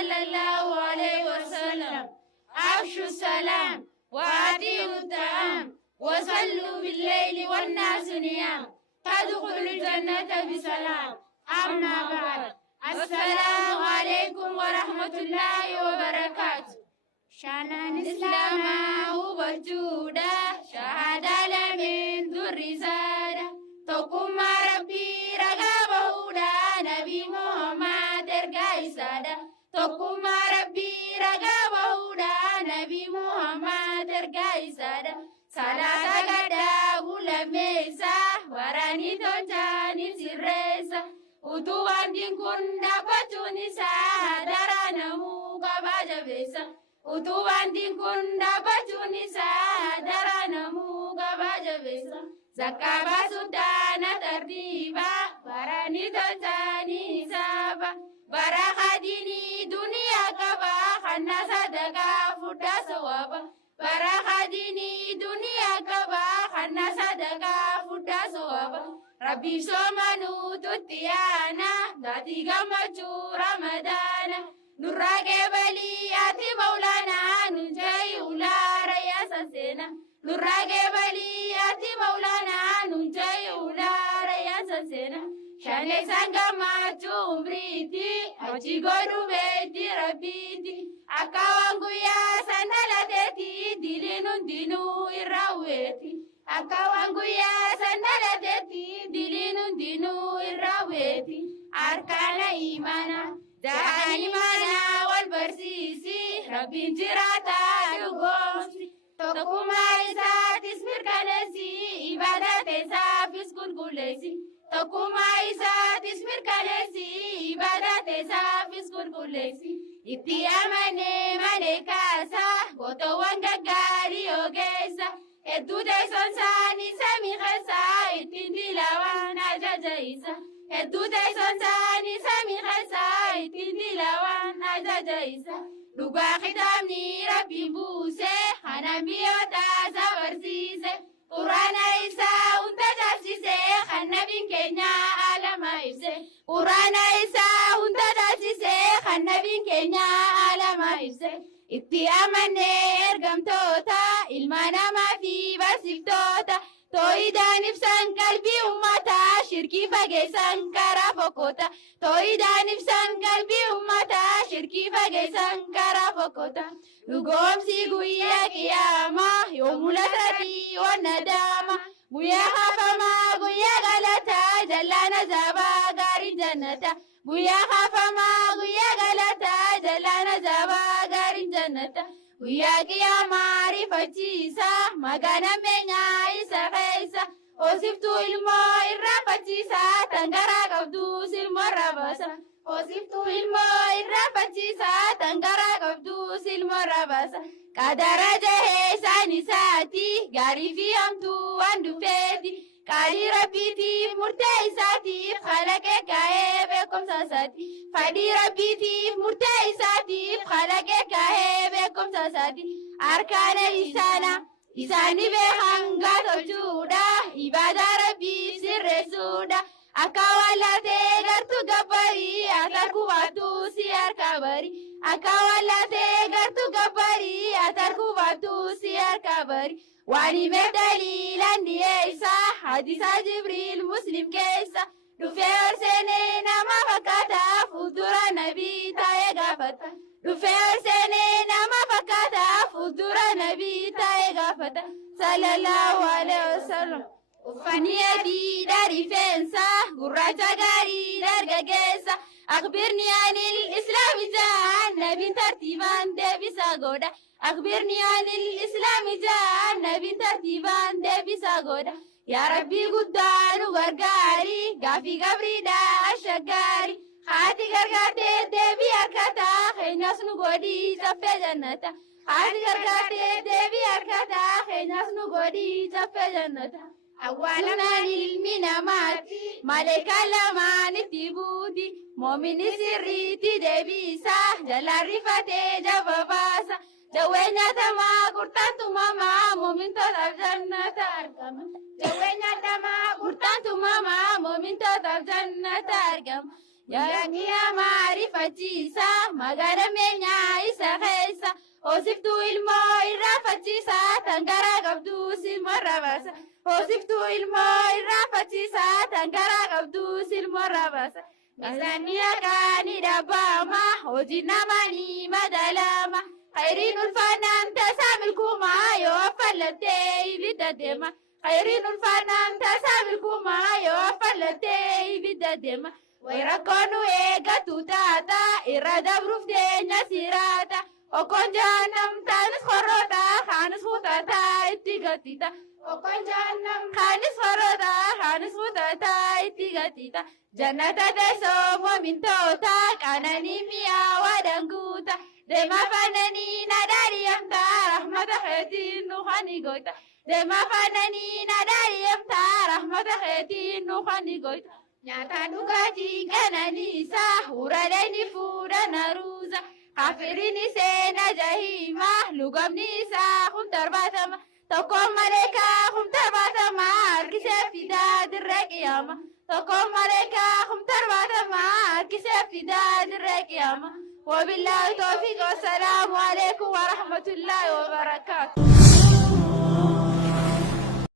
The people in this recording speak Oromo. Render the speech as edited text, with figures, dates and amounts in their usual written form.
صلى الله عليه وسلم أفشوا السلام وآتيوا الطعام وصلوا بالليل والناس نيام تدخلوا الجنة بسلام. أما بعد، السلام عليكم ورحمة الله وبركاته. شانان إسلام هو الجودة شهادة لمن ذو الرسالة تقوم ربي رقابه دا نبي محمد رقاي سادة تقوم ربي رقابه دا نبي محمد رقاي سادة صلاة قدا ولميسا وراني تنجاني سرسا utuwan din kun dapat nisa darana mu kabaja besa utuwan din kun dapat nisa darana mu kabaja besa zakaba sudana tertiba barani tani saba barakadini dunia kaba khanna sadaka fuda sawaba barakadini dunia kaba khanna sadaka fuda sawaba Rabbi somanu tutiyana dati gamaju ramadana nurage bali ati maulana nunjai ulara ya sasena nurage bali ati maulana nunjai ulara ya sasena shane sanga maju umriti haji godu beti rabiti akawangu ya sandala teti dilinun dinu iraweti akawangu ya sandala teti dilinun dinu iraweti arkana imana jahan imana wal barsisi rabbin jirata yugomsi tokuma isa tismir kanesi ibadat isa fiskul kulesi tokuma isa tismir kanesi ibadat isa fiskul kulesi itti amane mane kasa goto wanga gari ogesa Edude sonsani sami khasa itindilawana jajaisa Edude sonsani sami khasa itindilawana jajaisa Duba khitamni rabbi buse hanambiyota zabarsise Qur'ana isa unta jabsise khannabin kenya alama ibse Qur'ana isa unta jabsise khannabin kenya alama ibse itti amane ergamtoota ilmaana maafi barsiiftoota tooyidaan ibsan qalbii ummataa shirkii fageessan karaa fokkoota tooyidaan ibsan qalbii ummataa shirkii fageessan karaa fokkoota dhugoomsi guyyaa qiyaamaa yoo mul'atati wanna daama guyyaa hafamaa guyyaa galataa jallaana zabaa gaarii jannata guyyaa hafamaa guyyaa galataa jallaana zabaa gaarii jannata guyyaa qiyaamaa rifachiisa magana meenyaa isa keessa hoosiftuu ilmoo irraanfachiisa tangaraa qabduus ilmoo rabaasa hoosiftuu ilmoo irraanfachiisa tangaraa qabduus ilmoo rabaasa qadara jahee isaan isaati gaarii fi hamtuu waan dhufeeti qaalii rabbiitiif murtee isaatiif khalaqee kaa'ee beekumsa isaati fadhii rabbiitiif murtee isaatiif khalaqee kaa'ee beekumsa isaati arkaana isaanii beekan gaatolchuudha ibaadaa rabbiif sirreessuudha akka wallatee gartuu gabbarii atarku baattuu si harka barii akka wallatee gartuu gabbarii atarku baattuu si harka barii waan himeef daliilaan dhiyeessa hadiisa jibriil muslim keessa dhufee ol seenee nama fakkaata fuuldura nabii taa'ee gaafata dhufee ol seenee nama fakkaata fuuldura nabii taa'ee gaafata sallallahu alaihi wasallam uffanii adiidha rifeensa gurraacha gaarii dargaggeessa akhbirni anil islaami jaan nabiin tartiibaan deebisaa godha akhbirni anil islaami jaan nabiin tartiibaan deebisaa godha yaa rabbii guddaa nu gargaari gaafii gabriidha ashaggaari haati gargaartee deebii harkataa keenyas nu godhii caffee jannata haati gargaartee deebii harkataa keenyas nu godhii caffee jannata awwaalanaan ilmi namaati maleekaa lamaan itti buuti moomini sirriitti deebiisaa jalaan rifatee jaba baasa jawwee nyaatamaa qurxaantu mamaa moomintootaaf jannata argama jawwee nyaatamaa qurxaantu mamaa moomintootaaf jannata argama yaa qiyaamaa rifa فتيسا مغانا مينيا إسا خيسا وصفتو المو الرافتيسا تنقرا قبدوس المراباسا وصفتو المو الرافتيسا تنقرا قبدوس المراباسا ميزانيا كاني دباما وجينا ماني مدلاما خيرين الفنان تسامي الكوما يوفى لدي بددما خيرين الفنان تسامي الكوما يوفى لدي بددما ويركونو إيغا تاتا إرادا بروفتين سيراتا وكون جانم تانس خروتا خانس خوتاتا اتغتيتا وكون جانم خانس خروتا خانس خوتاتا اتغتيتا جنة تسوم ومن توتا كانني ميا ودنغوتا دما فناني نداري يمتا رحمة خيتين نخاني غوتا دما فناني نداري يمتا رحمة خيتين نخاني غوتا نياتا نغاتي كاننيسا وراليني فورا نروزا خافريني سينا جهيما لغمنيسا خم ترباتما تقوم ملكا خم ترباتما اركسي في داد الرقيامة تقوم ملكا خم ترباتما اركسي في داد الرقيامة وبالله التوفيق والسلام عليكم ورحمة الله وبركاته.